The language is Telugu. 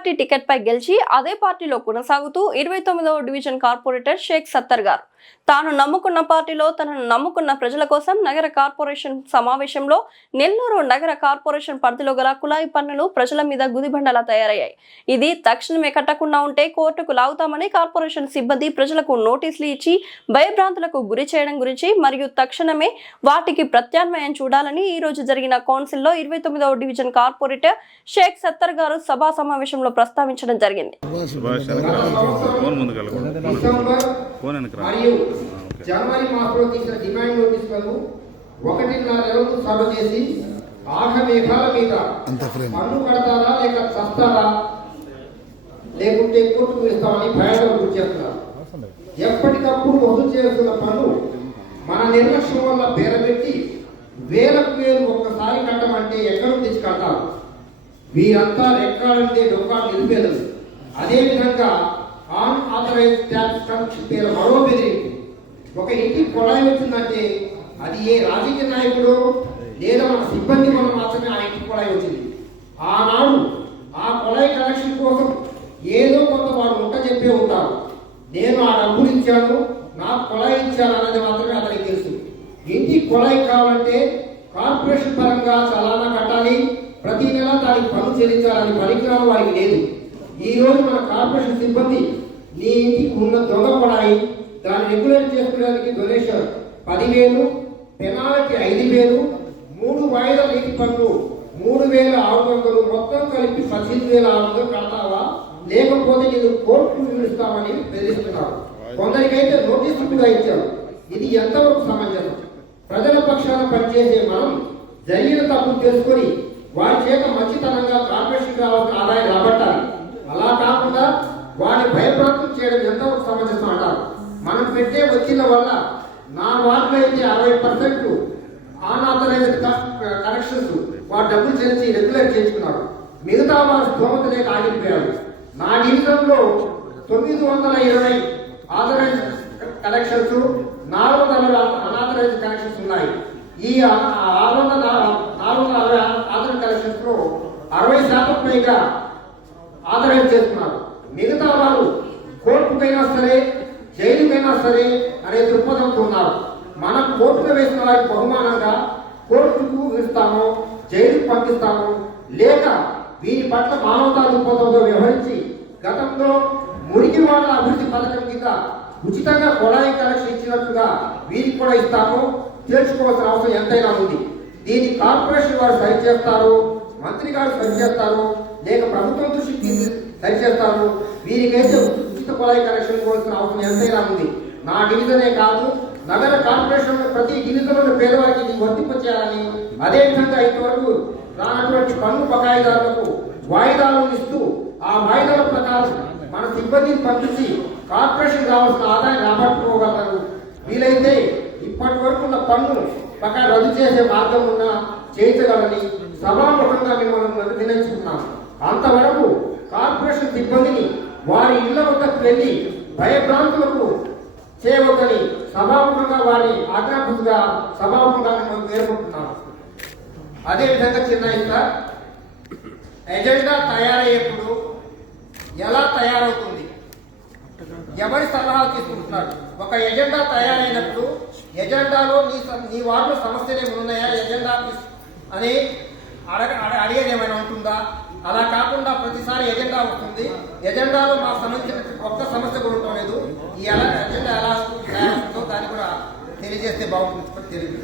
పార్టీ టికెట్ పై గెలిచి అదే పార్టీలో కొనసాగుతూ 29వ డివిజన్ కార్పొరేటర్ షేక్ సత్తర్ గారు తాను నమ్ముకున్న పార్టీలో తనను నమ్ముకున్న ప్రజల కోసం నగర కార్పొరేషన్ సమావేశంలో నెల్లూరు నగర కార్పొరేషన్ పరిధిలో గల కుళాయి పన్నులు ప్రజల మీద గుదిబండలా తయారయ్యాయి. ఇది తక్షణమే కట్టకుండా ఉంటే కోర్టుకు లాగుతామని కార్పొరేషన్ సిబ్బంది ప్రజలకు నోటీసులు ఇచ్చి భయభ్రాంతులకు గురి చేయడం గురించి మరియు తక్షణమే వాటికి ప్రత్యామ్నాయం చూడాలని ఈ రోజు జరిగిన కౌన్సిల్లో 29వ డివిజన్ కార్పొరేటర్ షేక్ సత్తర్ గారు సభా సమావేశంలో ప్రస్తావించడం జరిగింది. జనవరి మాసంలో తీసిన డిమాండ్ నోటీసులను 1.5 నెలలు సర్వ్ చేసి ఆగమేఘాల మీద పన్ను కడతారా లేక చస్తారా లేకుంటే కోర్టుకు ఇస్తామని భయాలకు గురి చేస్తున్నారు. ఎప్పటికప్పుడు వసూలు చేస్తున్న పన్ను మన నిర్లక్ష్యం వల్ల బేరబెట్టి వేలకు వేలు ఒక్కసారి కట్టమంటే ఎక్కడ తెచ్చి కట్టాలి. వీరంతా రెక్కాలంటే డొక్కాలు నిలిపేదరు. అదేవిధంగా ఆన్ ఆథరైజ్ ట్యాక్స్ కమిషన్ పేరు మరో బెదిరింపు. ఒక ఇంటికి కొళాయి వచ్చిందంటే అది ఏ రాజకీయ నాయకుడు లేదా మన సిబ్బంది మనం మాత్రమే ఆ ఇంటికి కొళాయి వచ్చింది. ఆనాడు ఆ కొళాయి కనెక్షన్ కోసం ఏదో కొంత వాడు ఉంట చెప్పే ఉంటారు. నేను ఆ డబ్బులు ఇచ్చాను, నాకు కొళాయి ఇచ్చాను అన్నది మాత్రమే అతనికి తెలుసు. ఇంటికి కొళాయి కావాలంటే కార్పొరేషన్ పరంగా చలానా కట్టాలి, ప్రతి నెల దానికి పన్ను చెల్లించాలని పరిజ్ఞానం వారికి లేదు. ఈ రోజు మన కార్పొరేషన్ సిబ్బంది నీ ఇంటికి ఉన్న దొంగ కొళాయి దాన్ని రెగ్యులేట్ చేసుకోవడానికి డొనేషన్ 10,000, పెనాల్టీ 5,000, 3 వాయిదా నీటి పన్ను 3,600, మొత్తం కలిపి 18,600 కడతావా లేకపోతే నేను కోర్టుకు విడుస్తామని బెదిరిస్తున్నారు. కొందరికైతే నోటీసులు కూడా ఇచ్చారు. ఇది ఎంతవరకు సమంజసం? ప్రజల పక్షాన పనిచేసే మనం జరిగిన తప్పులు తెలుసుకొని వారి చేత మంచితనంగా కార్పొరేషన్ కావాల్సిన ఆదాయం రాబట్టాలి. అలా కాకుండా వారిని భయప్రాంతం చేయడం ఎంతవరకు సమంజసం అంటారు. మనం పెట్టే వచ్చిన వల్ల నా వార్డులో అయితే 60% అన్ఆథరైజ్డ్ కనెక్షన్స్ వారు డబ్బులు చెల్లించి రెగ్యులేట్ చేయించుకున్నారు. మిగతా వారు స్తోమత లేక ఆగిపోయారు. నా డివిజన్లో 920 ఆథరైజ్డ్ కనెక్షన్స్, 400 అన్ఆథరైజ్డ్ కనెక్షన్స్ ఉన్నాయి. ఈ 460 ఆథరైజ్డ్ కనెక్షన్స్ లో 60% పైగా ఆథరైజ్ చేస్తున్నారు. మిగతా వారు కోర్టుకైనా సరే జైలుకైనా సరే అనే దృక్పథంతో ఉన్నారు. మనం కోర్టులో వేసిన వారికి బహుమానంగా కోర్టుకు ఇస్తాము, జైలుకు పంపిస్తాము, లేక వీరి పట్ల మానవతా దృక్పథంతో వ్యవహరించి గతంలో మురికివాడ అభివృద్ధి పథకం కింద ఉచితంగా కొళాయి కనెక్షన్ ఇచ్చినట్టుగా వీరికి కూడా ఇస్తాము. తెలుసుకోవాల్సిన అవసరం ఎంతైనా ఉంది. దీన్ని కార్పొరేషన్ వారు సరిచేస్తారు, మంత్రి గారు సరిచేస్తారు, లేక ప్రభుత్వం దృష్టికి సరిచేస్తారు. వీరికైతే ఉచిత కొళాయి కనెక్షన్ ఇవ్వాల్సిన అవసరం ఎంతైనా ఉంది. నా డివిజనే కాదు, నగర కార్పొరేషన్ ప్రతి డివిజన్లో పేదవారికి ఇది వర్తింపచేయాలని, అదేవిధంగా ఇంతవరకు రానటువంటి పన్ను బకాయిదారులకు వాయిదాలు ఇస్తూ ఆ వాయిదాల ప్రకారం మన సిబ్బందిని పంపించి కార్పొరేషన్ కావాల్సిన ఆదాయం రాబట్టుకోగలరు. వీలైతే ఇప్పటి వరకు ఉన్న పన్ను బకాయి రద్దు చేసే మార్గం ఉన్నా చేయించగలని సభాముఖంగా మిమ్మల్ని వినియోగించుకున్నాం. అంతవరకు కార్పొరేషన్ సిబ్బందిని వారి ఇళ్ల వద్దకు వెళ్ళి భయభ్రాంతులకు చేయవద్దని సభాముఖంగా వారి ఆజ్ఞాపంగా సభాముఖంగా మేము పేర్కొంటున్నాం. అదేవిధంగా చిన్న ఎజెండా తయారయ్యేప్పుడు ఎలా తయారవుతుంది, ఎవరి సలహా తీసుకుంటున్నారు? ఒక ఎజెండా తయారైనప్పుడు ఎజెండాలో నీ వార్డులో సమస్యలు ఏమైనా ఉన్నాయా ఎజెండా అని అడిగేది ఏమైనా ఉంటుందా? అలా కాకుండా ప్రతిసారి ఎజెండా వస్తుంది, ఎజెండాలో మాకు సంబంధించిన ఒక్క సమస్య కూడా ఉండటం లేదు. ఈ ఎజెండా ఎలా తయారవుతుందో దాన్ని కూడా తెలియజేస్తే బాగుంటుంది. తెలియదు.